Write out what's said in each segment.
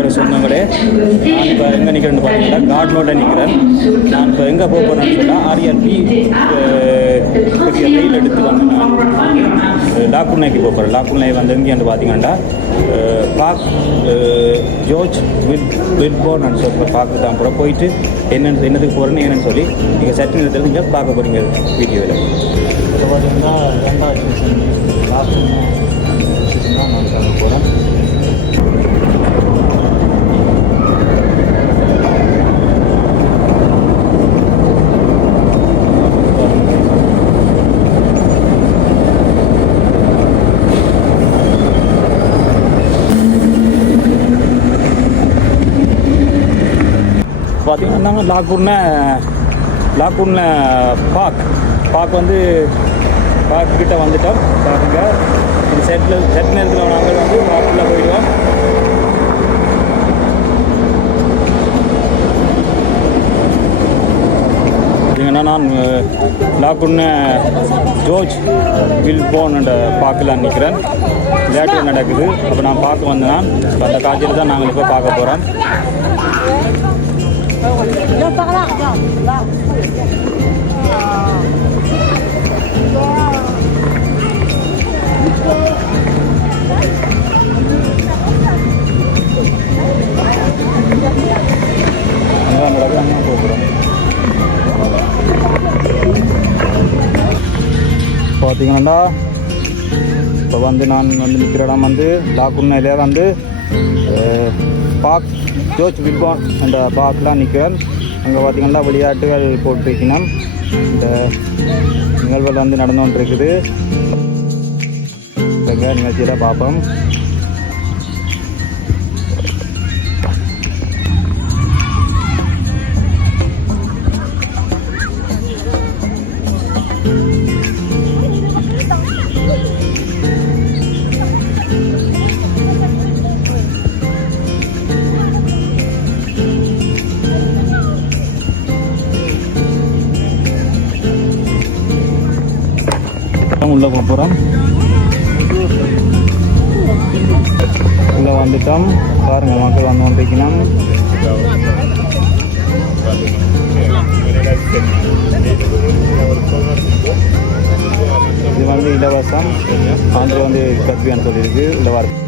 அன்பான சொன்னவங்களே நான் இப்போ எங்கே நிற்கிறேன்னு பார்த்தீங்கன்னா கார்ட்லோட நிற்கிறேன் நான் இப்போ எங்கே போக போகிறேன்னு சொன்னால் ஆர்ஆர்பி பெரிய ரயில் எடுத்து வந்து நான் லாக்குனைக்கு போக போகிறேன் லாக்குனை வந்து எங்கேன்னு பார்த்தீங்கன்னா பார்க் ஜோர்ஜ் வித் வில்போர்ன் சொல்கிற பார்க்கு தான் கூட போயிட்டு என்னென்னு என்னதுக்கு போகிறேன்னு என்னன்னு சொல்லி நீங்கள் சற்று நேரத்தில் நீங்கள் பார்க்க போகிறீங்க வீடியோவில் இப்போ பார்த்தீங்கன்னா ரெண்டாவது ஸ்டேஷன் லாஸ்ட் தான் நான் பார்க்க போகிறேன் பார்த்தீங்கன்னா லாக்கூர்ன லாக்கூர்ன பார்க் பார்க் வந்து பார்க் கிட்ட வந்துட்டோம். பாருங்க. இந்த செட்டில் செட் நேரத்தில் நாங்கள் வந்து பார்க்குள்ளே போயிடுவோம். பார்த்தீங்கன்னா நான் லாக்குன்னு ஜோர்ஜ் வில்போன் என்ற பார்க்கில் நிற்கிறேன் விளையாட்டு நடக்குது. அப்போ நான் பார்க்க வந்தேன் நான் அந்த காட்சியில் தான் நாங்கள் இப்போ பார்க்க போகிறோம் Viens par là, regarde, là. பார்த்தீங்கன்னா இப்போ வந்து நான் வந்து நிற்கிற இடம் வந்து லாக்குன்னையிலே வந்து பார்க் ஜோர்ஜ் வில்பான் அந்த பார்க்லாம் நிற்கிறார். அங்கே பார்த்தீங்கன்னா விளையாட்டுகள் போட்டிருக்கணும் இந்த நிகழ்வுகள் வந்து நடந்து கொண்டிருக்குது. நிகழ்ச்சியில் பார்ப்போம் உள்ளே போக போகிறோம் உள்ளே வந்துட்டோம். பாருங்க மக்கள் வந்து கொண்டிருக்கணும் இது வந்து இலவசம். அங்கே வந்து கல்வியான்னு சொல்லியிருக்கு இலவசம்.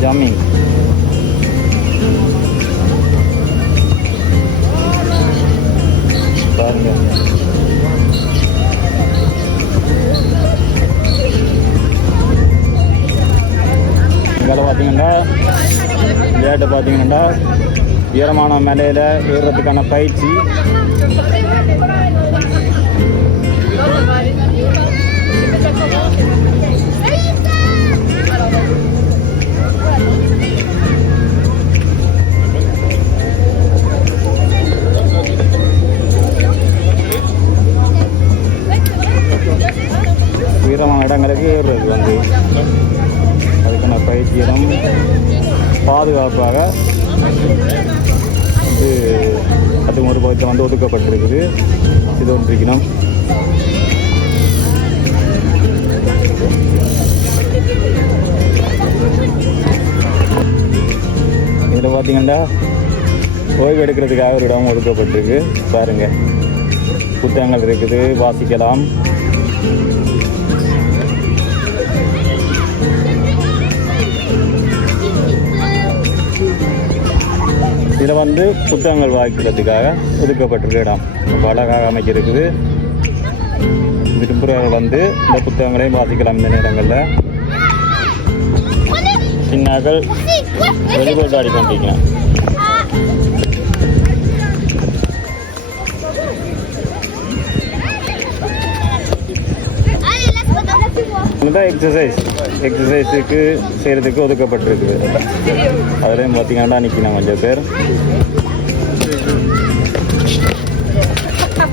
ஜம்மிங் பாருங்க இங்கே பார்த்தீங்கன்னா விளையாட்டு பார்த்தீங்கன்னா உயரமான மேலையில் ஏறுறதுக்கான பயிற்சி இதில் பார்த்தீங்கன்னா ஓய்வு எடுக்கிறதுக்காக ஒரு இடம் ஒதுக்கப்பட்டிருக்கு. பாருங்க. புத்தகங்கள் இருக்குது. வாசிக்கலாம். இதில் வந்து புத்தகங்கள் வாய்க்கிறதுக்காக ஒதுக்கப்பட்டிருக்க இடம். ரொம்ப அழகாக அமைச்சிருக்குது விரும்புகிறவர்கள் வந்து இந்த புத்தகங்களையும் வாசிக்கலாம் இந்த நேரங்களில். சின்னாக்கள் வெளிபோட்டு ஆடிக்கொண்டிருக்கிறேன் இதுதான் எக்ஸசைஸ் எக்ஸசைஸுக்கு செய்கிறதுக்கு ஒதுக்கப்பட்டிருக்கு. அதுலேயும் பார்த்தீங்கன்னா நிற்கணும் கொஞ்சம் பேர்.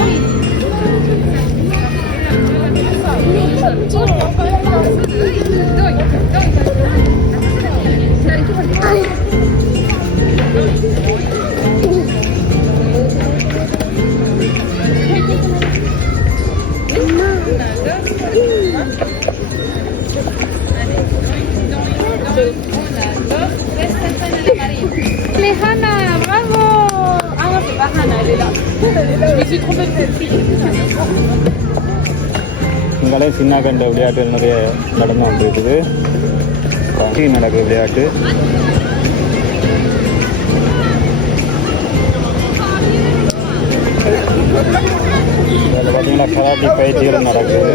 Allez, dans, dans, dans, on adore, reste à Je me suis trompée de fille. இங்கே சின்ன கண்ட விளையாட்டுகள் நிறைய நடந்து வந்துருக்குது கட்டி நடக்கிற விளையாட்டு இதில் பார்த்தீங்கன்னா கராட்டி பயிற்சிகள் நடக்குது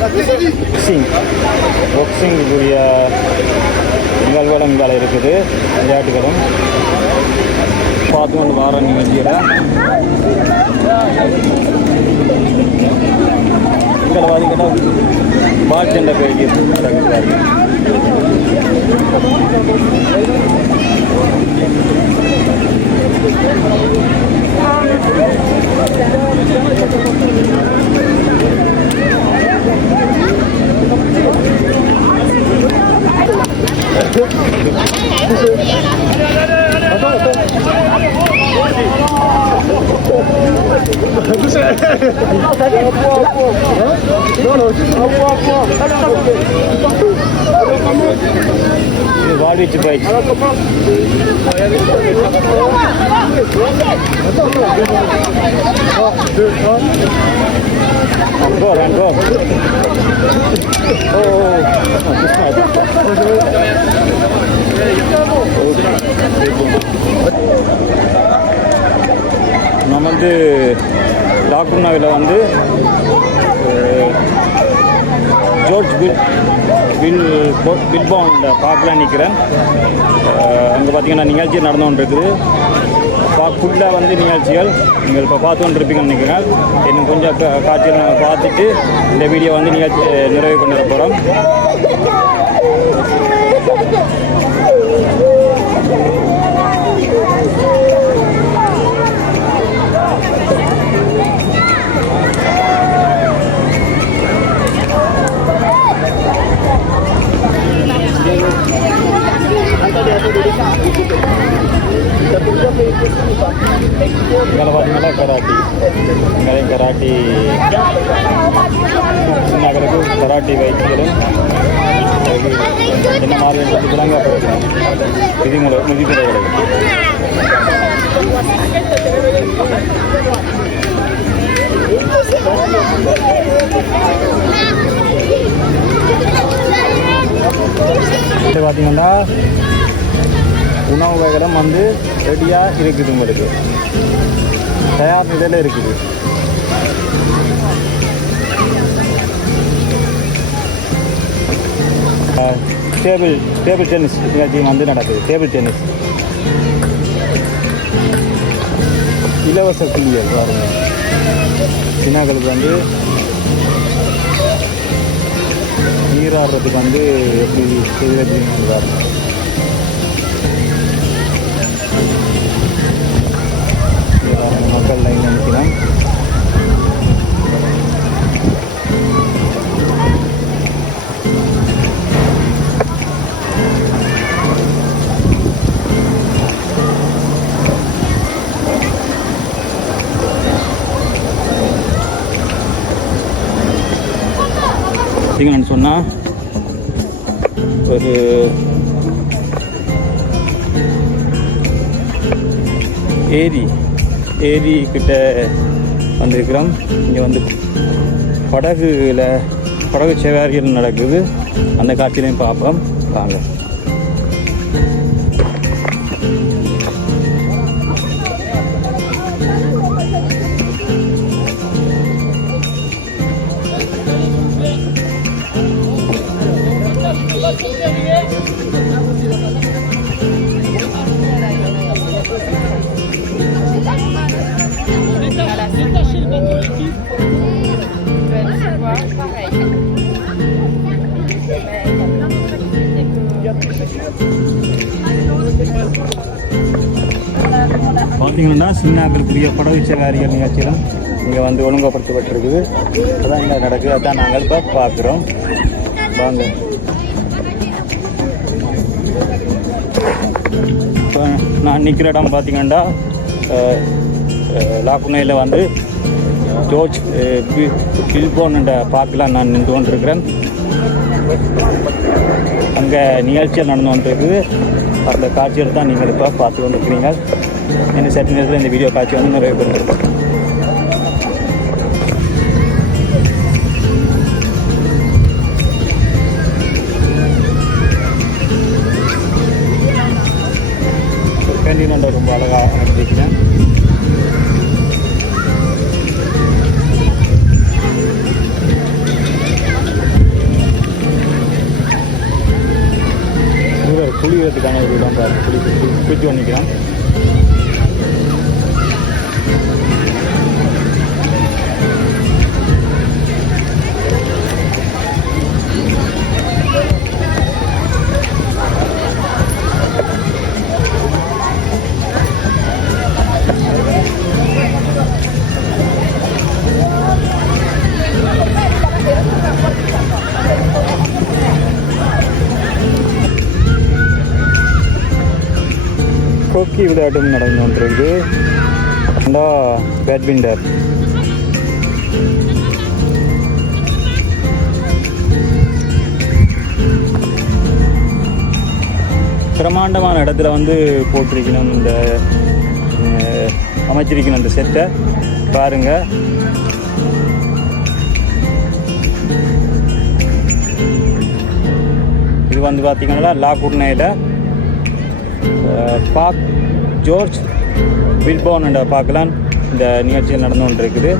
பாக்ஸிங் பாக்ஸிங்குரிய நிகழ்வுகளும் இருக்குது விளையாட்டுகளும் பார்த்து கொண்டு வார நிகழ்ச்சியில் இங்கே பார்த்தீங்கன்னா பால் சண்டை பயிற்சி நடக்குது இது வாழ்வீச்சு பயிற்சி Oh, நம்ம வந்து லாக்டவுனாவில் வந்து ஜோர்ஜ் பில் பில் போ- பார்க்கலாம் நிற்கிறேன் அங்கே பார்த்தீங்கன்னா நிகழ்ச்சி நடந்து கொண்டு இருக்குது ஃபுல்லாக வந்து நிகழ்ச்சிகள். நீங்கள் இப்போ பார்த்து கொண்டிருப்பீங்கன்னு நினைக்கிறேன். இன்னும் கொஞ்சம் காட்சிகள் நாங்கள் பார்த்துட்டு இந்த வீடியோ வந்து நிகழ்ச்சி நிறைவு கொண்டு வர போகிறோம் இங்கே பார்த்தீங்கன்னா கராட்டி இங்கே கராட்டி நகருக்கு கராட்டி வைத்தியரும் என்ன மாதிரி விளங்க விதிமுறை விதிமுறைகளை இது பார்த்தீங்கன்னா உணவு வகைகளும் வந்து ரெடியாக இருக்குது உங்களுக்கு. தயார் நிலையில் இருக்குது. டேபிள் டேபிள் டென்னிஸ் நிகழ்ச்சியும் வந்து நடக்குது டேபிள் டென்னிஸ் இலவச புள்ளிகள் பாருங்க சின்னாக்களுக்கு வந்து நீராடுறதுக்கு வந்து எப்படி செய்யறதுன்னு பாருங்க பாருங்க, மக்கள் லைன் நினைக்கிறேன் பார்த்தீங்கன்னு சொன்னால் ஒரு ஏரி ஏரி கிட்ட வந்திருக்கிறோம். இங்கே வந்து படகுல படகு சேவாரிகள் நடக்குது. அந்த காட்சியிலையும் பார்ப்போம். வாங்க. பார்த்தீங்கன்னா சின்னாக்களுக்குரிய படகு சவாரிகள் நிகழ்ச்சியிலும் இங்கே வந்து ஒழுங்குபடுத்தப்பட்டிருக்குது. அதான் இங்கே நடக்குது அதான் நாங்கள் இப்போ பார்க்குறோம். வாங்க. இப்போ நான் நிற்கிற இடம் பார்த்தீங்கன்னா லாக்குனையில் வந்து ஜோர்ஜ் பில்போன்ன்ற பார்க்கலாம் நான் நின்று கொண்டிருக்கிறேன். அங்கே நிகழ்ச்சிகள் நடந்து கொண்டிருக்குது. அந்த காட்சியில் தான் நீங்கள் இப்போ பார்த்து கொண்டிருக்கிறீங்க இன்னும் சற்று நேரத்தில் இந்த வீடியோ காட்சி ஹோக்கி விளையாட்டும் நடந்து கொண்டிருக்கு அண்டா பேட்மிண்டன். பிரம்மாண்டமான இடத்துல வந்து போட்டிருக்கணும் இந்த அமைச்சிருக்கணும் இந்த செட்டை பாருங்க. இது வந்து பார்த்தீங்கன்னா நைட்டை பாக் ஜோர்ஜ் பில்போன் என்ற பார்க்கலாம் இந்த நிகழ்ச்சியில் நடந்து கொண்டிருக்குது.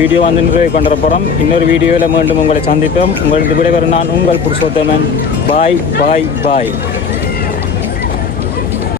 வீடியோ வந்து நிறைவு பண்ணுற போகிறோம் இன்னொரு வீடியோவில் மீண்டும் உங்களை சந்திப்போம். உங்களுக்கு விடைபெறும் நான் உங்கள் புருஷோத்தமன். பாய் பாய் பாய்.